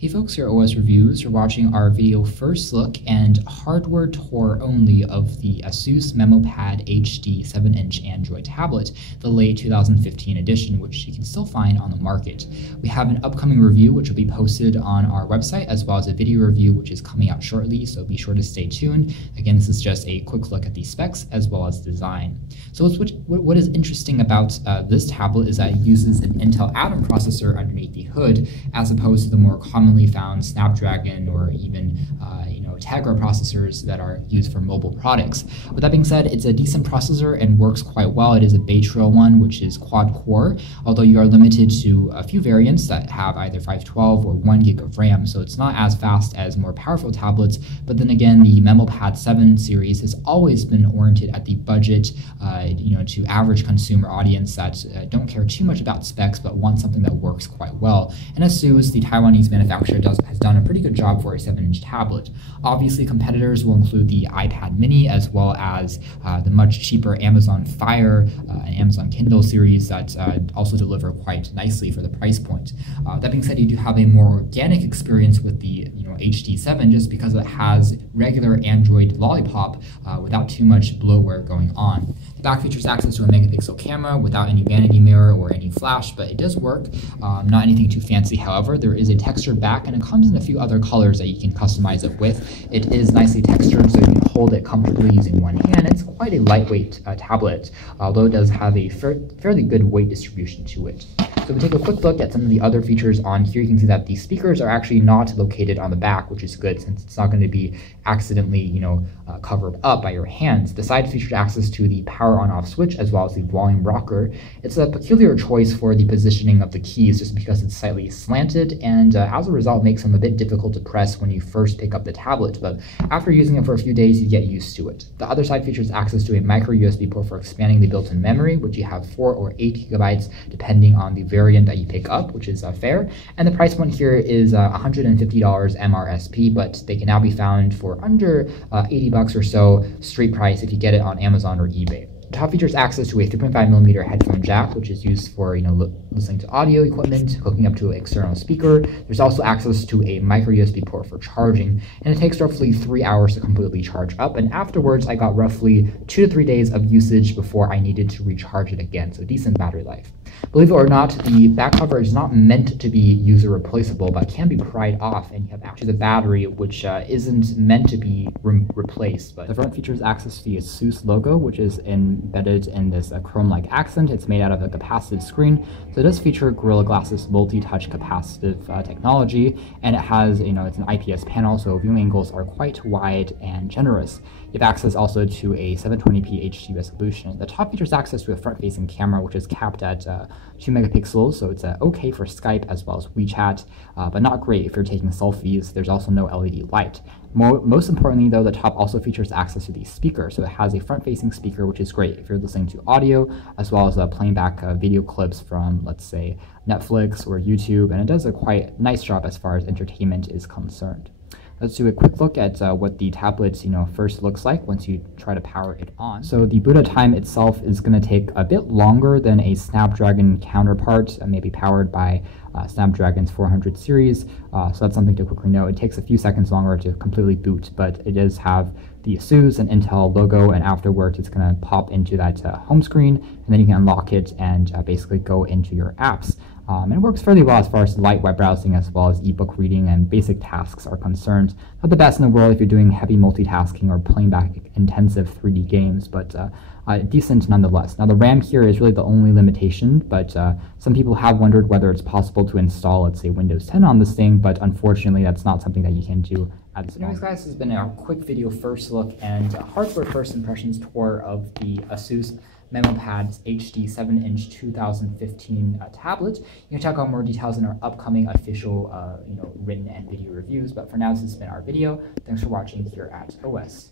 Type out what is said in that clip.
Hey folks, here at OS Reviews. You're watching our video first look and hardware tour only of the Asus MeMO Pad HD 7-inch Android tablet, the late 2015 edition, which you can still find on the market. We have an upcoming review which will be posted on our website, as well as a video review which is coming out shortly, so be sure to stay tuned. Again, this is just a quick look at the specs as well as design. So what is interesting about this tablet is that it uses an Intel Atom processor underneath the hood, as opposed to the more commonly found Snapdragon or even Tegra processors that are used for mobile products. With that being said, it's a decent processor and works quite well. It is a Bay Trail one, which is quad-core, although you are limited to a few variants that have either 512 or 1 gig of RAM, so it's not as fast as more powerful tablets. But then again, the MeMO Pad 7 series has always been oriented at the budget, to average consumer audience that don't care too much about specs but want something that works quite well. And Asus, the Taiwanese manufacturer, has done a pretty good job for a 7-inch tablet. Obviously, competitors will include the iPad mini, as well as the much cheaper Amazon Fire and Amazon Kindle series that also deliver quite nicely for the price point. That being said, you do have a more organic experience with the HD7 just because it has regular Android Lollipop without too much bloatware going on. The back features access to a megapixel camera without any vanity mirror or any flash, but it does work. Not anything too fancy, however. There is a textured back, and it comes in a few other colors that you can customize it with. It is nicely textured, so you can hold it comfortably using one hand. It's quite a lightweight tablet, although it does have a fairly good weight distribution to it. So if we take a quick look at some of the other features on here, you can see that the speakers are actually not located on the back, which is good since it's not going to be accidentally, covered up by your hands. The side features access to the power on-off switch as well as the volume rocker. It's a peculiar choice for the positioning of the keys just because it's slightly slanted, and as a result makes them a bit difficult to press when you first pick up the tablet, but after using it for a few days, you get used to it. The other side features access to a micro USB port for expanding the built-in memory, which you have 4 or 8 gigabytes depending on the variant that you pick up, which is fair. And the price point here is $150 MRSP, but they can now be found for under 80 bucks or so street price if you get it on Amazon or eBay. The top features access to a 3.5mm headphone jack, which is used for listening to audio equipment, hooking up to an external speaker. There's also access to a micro USB port for charging, and it takes roughly 3 hours to completely charge up. And afterwards, I got roughly 2 to 3 days of usage before I needed to recharge it again. So decent battery life. Believe it or not, the back cover is not meant to be user replaceable, but can be pried off, and you have access to the battery, which isn't meant to be replaced. But the front features access to the Asus logo, which is embedded in this chrome-like accent. It's made out of a capacitive screen, so it does feature Gorilla Glass's multi-touch capacitive technology, and it has, it's an IPS panel, so viewing angles are quite wide and generous. You have access also to a 720p HD resolution. The top features access to a front-facing camera, which is capped at 2 megapixels, so it's okay for Skype as well as WeChat, but not great if you're taking selfies. There's also no LED light. Most importantly, though, the top also features access to the speaker, so it has a front-facing speaker, which is great if you're listening to audio, as well as playing back video clips from, let's say, Netflix or YouTube, and it does a quite nice job as far as entertainment is concerned. Let's do a quick look at what the tablet first looks like once you try to power it on. So the boot up time itself is going to take a bit longer than a Snapdragon counterpart, maybe powered by Snapdragon's 400 series. So that's something to quickly note. It takes a few seconds longer to completely boot, but it does have the Asus and Intel logo, and afterwards it's going to pop into that home screen, and then you can unlock it and basically go into your apps. And it works fairly well as far as light web browsing as well as ebook reading and basic tasks are concerned. Not the best in the world if you're doing heavy multitasking or playing back intensive 3D games, but decent nonetheless. Now the RAM here is really the only limitation, but some people have wondered whether it's possible to install, let's say, Windows 10 on this thing, but unfortunately that's not something that you can do. So anyways, guys, this has been our quick video first look and hardware first impressions tour of the Asus MeMO Pad's HD 7-inch 2015 tablet. You can check out more details in our upcoming official, written and video reviews. But for now, this has been our video. Thanks for watching here at OS.